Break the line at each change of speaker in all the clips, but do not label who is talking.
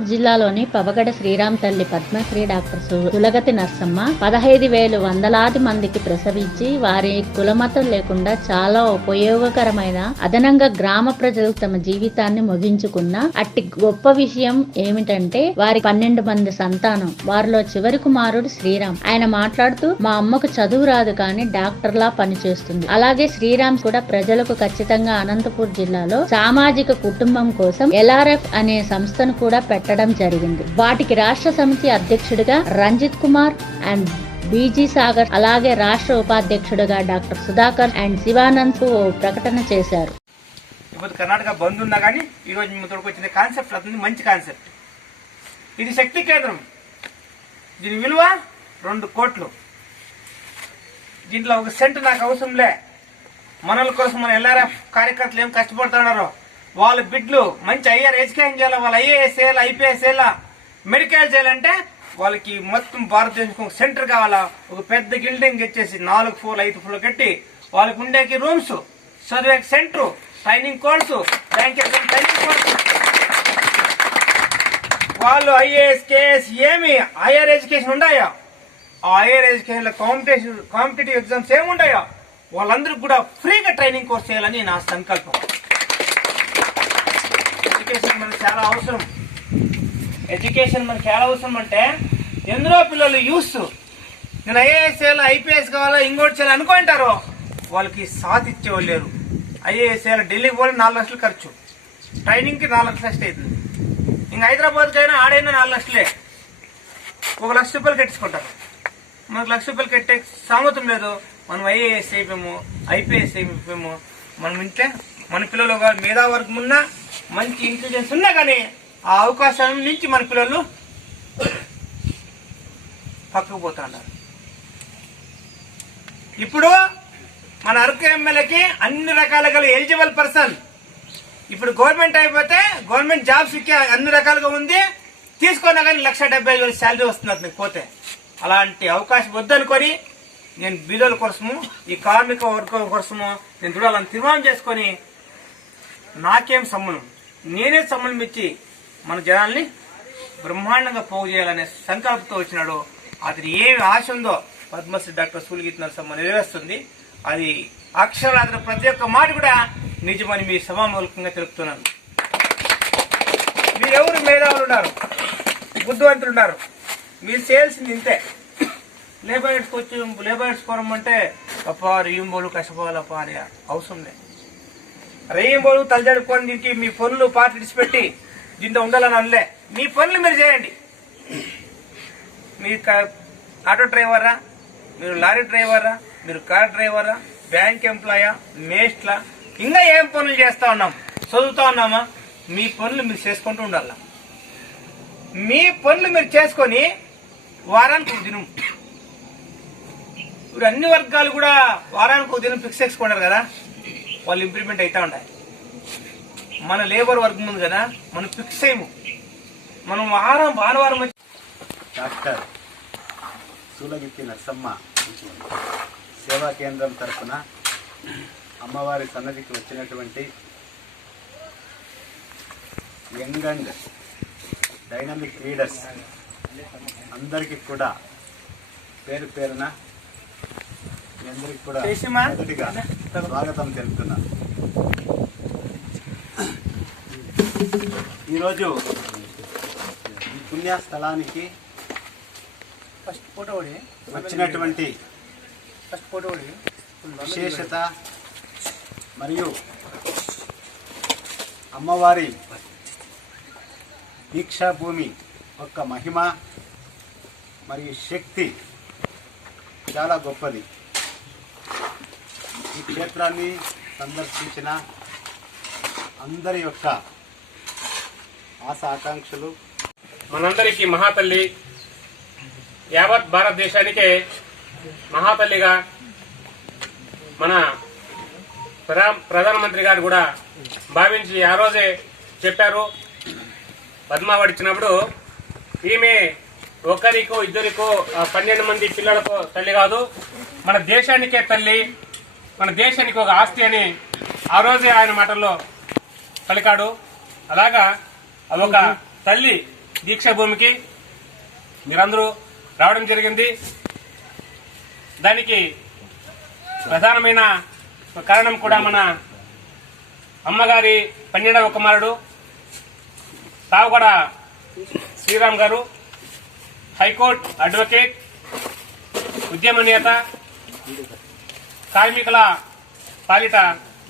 అనంతపూర్ జిల్లాలోని పవగడ శ్రీరామ్ తల్లి పద్మశ్రీ డాక్టర్ తులగతి సులగతి నర్సమ్మ పదహైదు వేలు వందలాది మందికి ప్రసవించి వారి కులమతం లేకుండా చాలా ఉపయోగకరమైన అదనంగా గ్రామ ప్రజలు తమ జీవితాన్ని ముగించుకున్న అట్టి గొప్ప విషయం ఏమిటంటే వారి పన్నెండు మంది సంతానం. వారిలో చివరి కుమారుడు శ్రీరామ్. ఆయన మాట్లాడుతూ మా అమ్మకు చదువు రాదు కానీ డాక్టర్ లా పనిచేస్తుంది అలాగే శ్రీరామ్ కూడా ప్రజలకు ఖచ్చితంగా అనంతపూర్ జిల్లాలో సామాజిక కుటుంబం కోసం ఎల్ఆర్ఎఫ్ అనే సంస్థను కూడా పెట్టడం జరిగింది. వాటికి రాష్ట్ర సమితి అధ్యక్షుడిగా Ranjith Kumar and B G Sagar అలాగే రాష్ట్ర ఉపాధ్యక్షుడిగా డాక్టర్ సుధాకర్ అండ్ శివానంద్ ఓ ప్రకటన చేశారు.
ఇప్పుడు కర్ణాటక బంద్ ఉన్నా కానీ ఈరోజు మీ తోడుకు వచ్చిన కాన్సెప్ట్ అతని మంచి కాన్సెప్ట్. ఇది శక్తి కేంద్రం. దీని విలువ రెండు కోట్లు. దీంట్లో ఒక సెంట్ నాకు అవసరం లే. మనల కోసం మన ఎల్ఆర్ఎఫ్ కార్యకర్తలు ఏం కష్టపడుతున్నారో. వాళ్ళ బిడ్లు మంచి ఐఆర్ ఎడ్యుకేషన్ చేయాలి? వాళ్ళు ఐఏఎస్ చేయాలి? ఐపీఎస్ చేయాలా? మెడికల్ చేయాలంటే వాళ్ళకి మొత్తం భారతదేశం ఒక సెంటర్ కావాలా? ఒక పెద్ద బిల్డింగ్ ఇచ్చేసి నాలుగు ఫ్లోర్ ఐదు ఫ్లోర్ కట్టి వాళ్ళకి ఉండేకి రూమ్స్ చదివే centre training course training course. వాళ్ళు ఐఏఎస్ కేఎస్ ఏమి హైయర్ ఎడ్యుకేషన్ ఉన్నాయా ఆ హైయర్ ఎడ్యుకేషన్లో కాంపిటేషన్ కాంపిటేటివ్ ఎగ్జామ్స్ ఏమి ఉన్నాయో వాళ్ళందరికీ కూడా ఫ్రీగా ట్రైనింగ్ కోర్స్ చేయాలని నా సంకల్పం. ఎడ్యుకేషన్ మనకు చాలా అవసరం. ఎడ్యుకేషన్ మనకి చాలా అవసరం అంటే ఎందరో పిల్లలు యూస్ నేను ఐఏఎస్ చేయాలి ఐపీఎస్ కావాలా ఇంకోటి చేయాలి అనుకుంటారు వాళ్ళకి సాత్ ఇచ్చేవాళ్ళు లేరు. ఐఏఎస్ చేయాలి ఢిల్లీకి పోవాలి నాలుగు లక్షలు ఖర్చు. ట్రైనింగ్కి నాలుగు లక్షలు ఖర్చు అవుతుంది ఇంకా హైదరాబాద్కి అయినా ఆడైనా నాలుగు లక్షలే? ఒక లక్ష రూపాయలు కట్టించుకుంటారు. మనకు లక్ష రూపాయలు కట్టే సామర్థ్యం లేదు. మనం ఐఏఎస్ అయిపోయాము ఐపీఎస్ అయిపోయాము. మనం ఇంట్లో మన పిల్లలు మీద మేధావర్గం ఉన్నా మంచి ఇంటెలిజెన్స్ ఉన్నా కానీ ఆ అవకాశం నుంచి మన పిల్లలు పక్కకు పోతా ఉన్నారు ఇప్పుడు మన అరకు ఎమ్మెల్యేకి అన్ని రకాలుగా ఎలిజిబుల్ పర్సన్ ఇప్పుడు గవర్నమెంట్ అయిపోతే గవర్నమెంట్ జాబ్స్ అన్ని రకాలుగా ఉంది. తీసుకున్నా కానీ లక్ష డెబ్బై ఐదు వేలు శాలరీ వస్తున్నారు అతనికి పోతే. అలాంటి అవకాశం వద్దనుకొని నేను బీదల కోసము ఈ కార్మిక వర్గం కోసము నేను దృఢాలను తీర్మానం చేసుకొని నాకేం సంబంధం నేనే సంబంధించి మన జనాల్ని బ్రహ్మాండంగా పోగు చేయాలనే సంకల్పంతో వచ్చినాడు అతని ఏమి ఆశ ఉందో పద్మశ్రీ డాక్టర్ సూలిగీత్ నరసమ్మ నెరవేరుస్తుంది. అది అక్షరాధన ప్రతి ఒక్క మాట కూడా నిజమని మీ సభామూలకంగా తెలుపుతున్నాను. మీరు ఎవరు మేధావులు ఉన్నారు? బుద్ధివంతులు ఉన్నారు? మీరు చేయాల్సింది ఇంతే. లేబర్స్కి వచ్చి లేబర్స్ కోరమంటే అప్ప రియంబోలు కష్టపోవాలప్ప అని అవసరం లేదు. రేయింబోలు తలజడుకొని దీనికి మీ పనులు పార్టీ విడిచిపెట్టి దీంతో ఉండాలని అనలే. మీ పనులు మీరు చేయండి. మీరు కా- ఆటో డ్రైవరా మీరు లారీ డ్రైవరా మీరు కార్ డ్రైవరా బ్యాంక్ ఎంప్లాయా మేస్ట్లా ఇంకా ఏం పనులు చేస్తా ఉన్నాం? చదువుతా ఉన్నామా? మీ పనులు మీరు చేసుకుంటూ ఉండాల? మీ పనులు మీరు చేసుకొని వారానికి ఒక దినం. ఇప్పుడు అన్ని వర్గాలు కూడా వారానికి ఒక దినం ఫిక్స్ చేసుకున్నారు కదా? వాళ్ళు ఇంప్లిమెంట్ అవుతా ఉండాలి మన లేబర్ వర్క్ ఉంది కదా మనం ఫిక్స్ అయ్యము మనం వారం భానువారం వచ్చి
డాక్టర్ సూలగిత్తి నర్సమ్మ సేవా కేంద్రం తరఫున అమ్మవారి సన్నదికి వచ్చినటువంటి యంగ్ అండ్ డైనమిక్ లీడర్స్ అందరికీ కూడా పేరు పేరున అందరికీ కూడా? మొదటిగా స్వాగతం తెలుపుతున్నాను ఈరోజు ఈ పుణ్యస్థలానికి
ఫస్ట్ ఫోటో
వచ్చినటువంటి
ఫస్ట్ ఫోటో
విశేషత మరియు అమ్మవారి దీక్షాభూమి యొక్క మహిమ మరియు శక్తి చాలా గొప్పది. ఈ క్షేత్రాన్ని సందర్శించిన అందరి యొక్క ఆశ ఆకాంక్షలు.
మనందరికీ మహాతల్లి యావత్ భారతదేశానికే మహాతల్లిగా మన ప్రధా ప్రధానమంత్రి గారు కూడా భావించి ఆ రోజే చెప్పారు. పద్మావడిచ్చినప్పుడు ఈమె ఒకరికో ఇద్దరికో పన్నెండు మంది పిల్లలకు తల్లి కాదు మన దేశానికే తల్లి మన దేశానికి ఒక ఆస్తి అని ఆ రోజే ఆయన మాటల్లో పలికాడు. అలాగా ఒక తల్లి దీక్షా భూమికి మీరందరూ రావడం జరిగింది. దానికి ప్రధానమైన కారణం కూడా మన అమ్మగారి పన్నెండవ కుమారుడు తావుగడ శ్రీరామ్ గారు హైకోర్టు అడ్వకేట్ ఉద్యమ నేత కార్మికుల పాలిట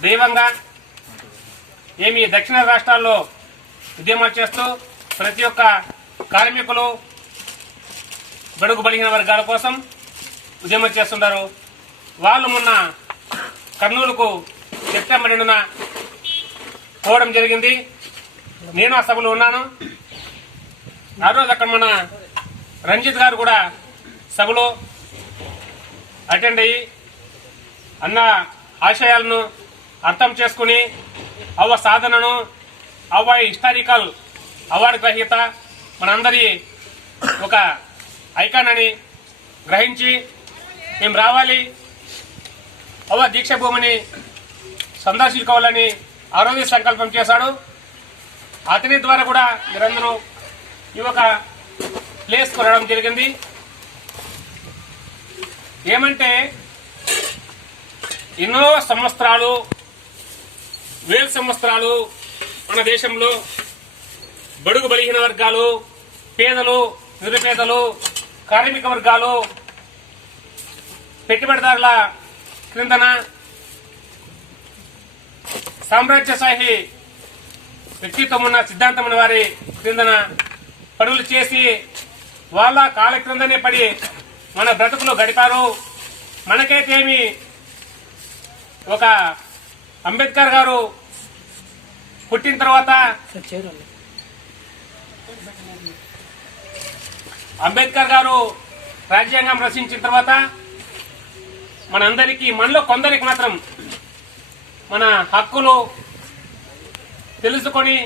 దైవంగా ఏమి దక్షిణ రాష్ట్రాల్లో ఉద్యమాలు చేస్తూ ప్రతి ఒక్క కార్మికులు బడుగు బలిగిన వర్గాల కోసం ఉద్యమం చేస్తుంటారు. వాళ్ళు మొన్న కర్నూలుకు సెప్టెంబర్ రెండున పోవడం జరిగింది. నేను ఆ సభలో ఉన్నాను. ఆ రోజు అక్కడ మన రంజిత్ గారు కూడా సభలో అటెండ్ అయ్యి అన్న ఆశయాలను అర్థం చేసుకుని అవ సాధనను అవ హిస్టారికల్ అవార్డు గ్రహీత మనందరి ఒక ఐకాన్ అని గ్రహించి మేము రావాలి. అవ దీక్ష భూమిని సందర్శించుకోవాలని ఆ రోజు సంకల్పం చేశాడు. అతని ద్వారా కూడా మీరందరూ ఈ ఒక ప్లేస్ కొనడం జరిగింది. ఏమంటే ఎన్నో సంవత్సరాలు వేల సంవత్సరాలు మన దేశంలో బడుగు బలిహీన వర్గాలు పేదలు నిరుపేదలు కార్మిక వర్గాలు పెట్టుబడిదారుల క్రిందన సామ్రాజ్యశాహి వ్యక్తిత్వం ఉన్న సిద్ధాంతం వారి క్రిందన పనులు చేసి వాళ్ళ కాల క్రిందనే పడి మన బ్రతుకులు గడిపారు. మనకైతేమి ఒక అంబేద్కర్ గారు పుట్టిన తర్వాత అంబేద్కర్ గారు రాజ్యాంగం రచించిన తర్వాత మనందరికీ మనలో కొందరికి మాత్రం మన హక్కులు తెలుసుకొని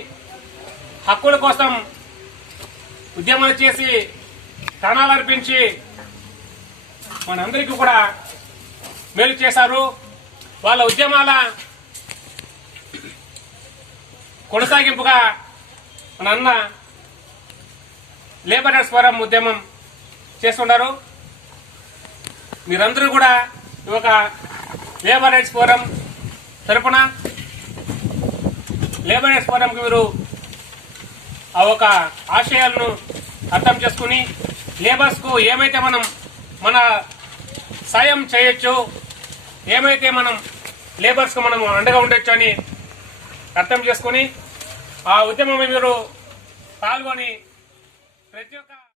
హక్కుల కోసం ఉద్యమాలు చేసి ప్రాణాలు అర్పించి మనందరికీ కూడా మేలు చేశారు. వాళ్ళ ఉద్యమాల కొనసాగింపుగా మన అన్న లేబరర్స్ ఫోరం ఉద్యమం చేస్తున్నారు మీరందరూ కూడా ఒక లేబర్ రైట్స్ ఫోరం తరపున లేబర్ రైట్స్ ఫోరంకి మీరు ఆ ఒక ఆశయాలను అర్థం చేసుకుని లేబర్స్కు ఏమైతే మనం మన సాయం చేయొచ్చు ఏమైతే మనం లేబర్స్కు మనం అండగా ఉండొచ్చు అని అర్థం చేసుకుని ఆ ఉద్యమం మీరు పాల్గొని ప్రతి ఒక్క